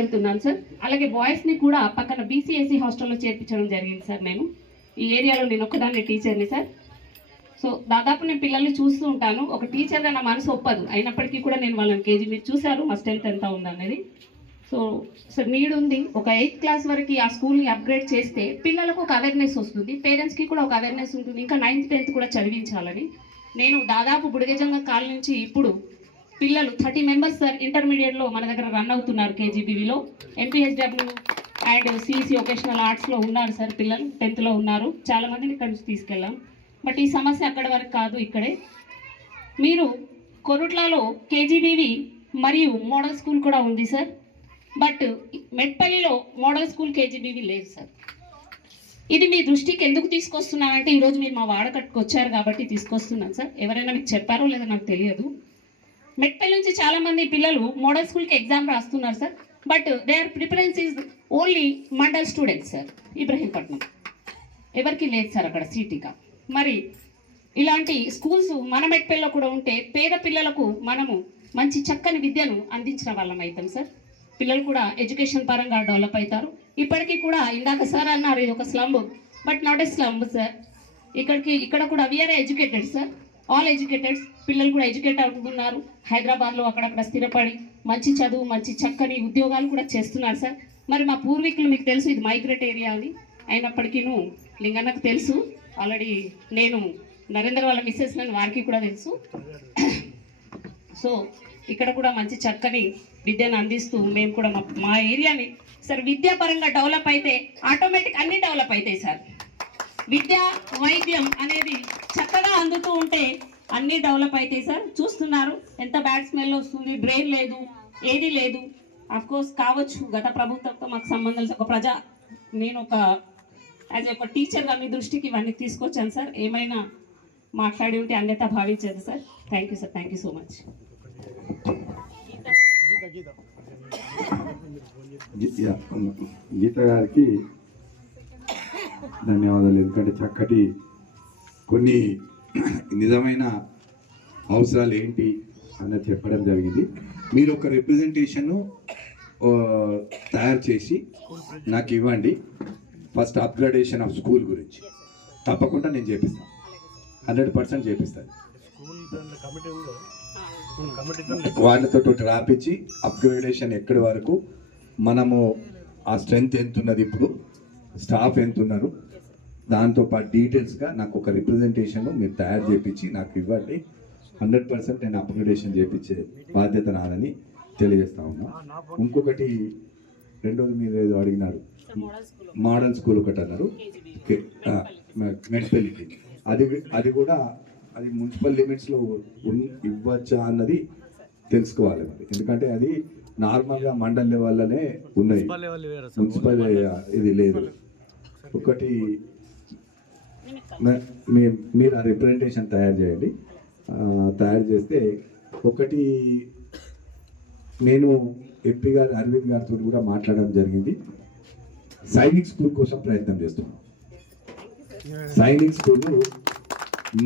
తీసుకెళ్తున్నాను సార్. అలాగే బాయ్స్ని కూడా పక్కన బీసీఎస్సీ హాస్టల్లో చేర్పించడం జరిగింది సార్. నేను ఈ ఏరియాలో నేను ఒక్కదాన్ని టీచర్ని సార్. సో దాదాపు నేను పిల్లల్ని చూస్తూ ఉంటాను. ఒక టీచర్గా నా మనసు ఒప్పదు, అయినప్పటికీ కూడా నేను వాళ్ళని కేజీ మీరు చూశారు మా స్ట్రెంత్ ఎంత ఉందనేది. సో నీడ్ ఉంది. ఒక 8th క్లాస్ వరకు ఆ స్కూల్ని అప్గ్రేడ్ చేస్తే పిల్లలకు ఒక అవేర్నెస్ వస్తుంది, పేరెంట్స్కి కూడా ఒక అవేర్నెస్ ఉంటుంది. ఇంకా 9th 10th కూడా చదివించాలని నేను దాదాపు బుడిగజంగ కాల్ నుంచి ఇప్పుడు పిల్లలు 30 మెంబర్స్ సార్ ఇంటర్మీడియట్లో మన దగ్గర రన్ అవుతున్నారు. కేజీబీవీలో ఎంపీహెచ్డబ్ల్యూ అండ్ సిఈసి వొకేషనల్ ఆర్ట్స్లో ఉన్నారు సార్. పిల్లలు 10th ఉన్నారు. చాలామందిని ఇక్కడ నుంచి తీసుకెళ్ళాం. బట్ ఈ సమస్య అక్కడి వరకు కాదు, ఇక్కడే మీరు కొరుట్లలో కేజీబీవీ మరియు మోడల్ స్కూల్ కూడా ఉంది సార్. బట్ మెట్పల్లిలో మోడల్ స్కూల్ కేజీబీవీ లేదు సార్. ఇది మీ దృష్టికి ఎందుకు తీసుకొస్తున్నానంటే ఈరోజు మీరు మా వాడకట్టుకు వచ్చారు కాబట్టి తీసుకొస్తున్నాను సార్. ఎవరైనా మీకు చెప్పారో లేదో నాకు తెలియదు. మెట్పల్లి నుంచి చాలామంది పిల్లలు మోడల్ స్కూల్కి ఎగ్జామ్ రాస్తున్నారు sir. But they are preference is only mandal students sir. Ibrahimpatnam ఎవరికి లేదు సార్ అక్కడ సీటీగా. మరి ఇలాంటి స్కూల్స్ మన మెట్పల్లిలో కూడా ఉంటే పేద పిల్లలకు మనము మంచి చక్కని విద్యను అందించిన వాళ్ళం అవుతాం సార్. పిల్లలు కూడా ఎడ్యుకేషన్ పరంగా డెవలప్ అవుతారు. ఇప్పటికీ కూడా ఇందాక సార్ అన్నారు ఇది ఒక slum, but not a slum sir. ఇక్కడ కూడా we're educated sir, all educateds. పిల్లలు కూడా ఎడ్యుకేట్ అవుతున్నారు. హైదరాబాద్లో అక్కడక్కడ స్థిరపడి మంచి చదువు మంచి చక్కని ఉద్యోగాలు కూడా చేస్తున్నారు సార్. మరి మా పూర్వీకులు మీకు తెలుసు ఇది మైగ్రేట్ ఏరియా అని, అయినప్పటికీ లింగన్నకు తెలుసు. ఆల్రెడీ నేను నరేందర్ వాళ్ళ మిస్సెస్ నన్ను వారికి కూడా తెలుసు. సో ఇక్కడ కూడా మంచి చక్కని విద్యను అందిస్తూ మేము కూడా మా ఏరియాని సార్ విద్యాపరంగా డెవలప్ అయితే ఆటోమేటిక్ అన్నీ డెవలప్ అవుతాయి సార్. విద్య వైద్యం అనేది చక్కగా అందుతూ ఉంటే అన్నీ డెవలప్ అవుతాయి సార్. చూస్తున్నారు ఎంత బ్యాడ్ స్మెల్ వస్తుంది, డ్రైన్ లేదు, ఏది లేదు. అఫ్కోర్స్ కావచ్చు గత ప్రభుత్వంతో మాకు సంబంధం నేను యాజ్ ఒక టీచర్గా మీ దృష్టికి ఇవన్నీ తీసుకొచ్చాను సార్. ఏమైనా మాట్లాడి ఉంటే అన్యత భావించదు sir. Thank you sir. Thank you so much. Geetha గారికి ధన్యవాదాలు. ఎందుకంటే చక్కటి కొన్ని నిజమైన అవసరాలు ఏంటి అన్నది చెప్పడం జరిగింది. మీరు ఒక రిప్రజెంటేషన్ తయారు చేసి నాకు ఇవ్వండి. ఫస్ట్ అప్గ్రేడేషన్ ఆఫ్ స్కూల్ గురించి తప్పకుండా నేను చేపిస్తాను, 100% చేపిస్తాను. వాళ్ళతో రాపించి అప్గ్రేడేషన్ ఎక్కడి వరకు మనము ఆ స్ట్రెంగ్త్ ఎంత ఉన్నది, ఇప్పుడు స్టాఫ్ ఎంత ఉన్నారు, దాంతోపాటు డీటెయిల్స్గా నాకు ఒక రిప్రజెంటేషన్ మీరు తయారు చేయించి నాకు ఇవ్వండి. 100% నేను అప్గ్రేడేషన్ చేయించే బాధ్యత నాదని తెలియజేస్తా ఉన్నా. ఇంకొకటి రెండోది మీరు ఏదో అడిగినారు, మోడల్ స్కూల్ ఒకటి అన్నారు మెట్పల్లికి. అది కూడా అది మున్సిపల్ లిమిట్స్లో ఇవ్వచ్చా అన్నది తెలుసుకోవాలి మరి. ఎందుకంటే అది నార్మల్గా మండల్ లెవెల్లోనే ఉన్నాయి, మున్సిపల్ ఇది లేదు. ఒకటి మీరు ఆ రిప్రజెంటేషన్ తయారు చేయండి. తయారు చేస్తే ఒకటి నేను ఎంపీ గారు అరవింద్ గారితో కూడా మాట్లాడడం జరిగింది. సైనిక్ స్కూల్ కోసం ప్రయత్నం చేస్తున్నాం. సైనిక్ స్కూల్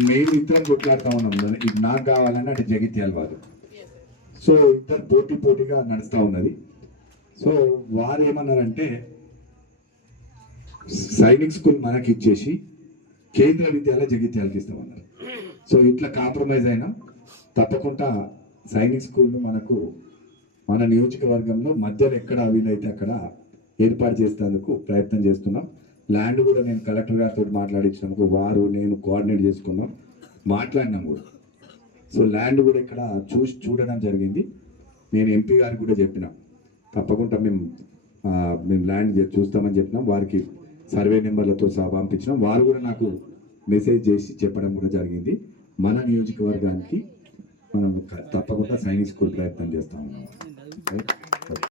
మేము ఇద్దరు కొట్లాడుతూ ఉన్నాం, ఇది నాకు కావాలని అంటే జగిత్యాల వాళ్ళు. సో ఇద్దరు పోటీగా నడుస్తూ ఉన్నది. సో వారు ఏమన్నారంటే సైనిక్ స్కూల్ మనకి ఇచ్చేసి కేంద్ర విద్యాలయ జగిత్యాలకి ఇస్తామన్నారు. సో ఇట్లా కాంప్రమైజ్ అయినా తప్పకుండా సైనిక్ స్కూల్ను మనకు మన నియోజకవర్గంలో మధ్యలో ఎక్కడ వీలైతే అక్కడ ఏర్పాటు చేసేందుకు ప్రయత్నం చేస్తున్నాం. ల్యాండ్ కూడా నేను కలెక్టర్ గారితో మాట్లాడించినందుకు నేను కోఆర్డినేట్ చేసుకున్నాం, మాట్లాడినాం కూడా. సో ల్యాండ్ కూడా ఇక్కడ చూడడం జరిగింది. నేను ఎంపీ గారికి కూడా చెప్పిన తప్పకుండా మేము ల్యాండ్ చూస్తామని చెప్పినాం. వారికి సర్వే నెంబర్లతో సహా పంపించినాం. వారు కూడా నాకు మెసేజ్ చేసి చెప్పడం కూడా జరిగింది. మన నియోజకవర్గానికి మనం తప్పకుండా సైనిక్ స్కూల్ ప్రయత్నం చేస్తాం.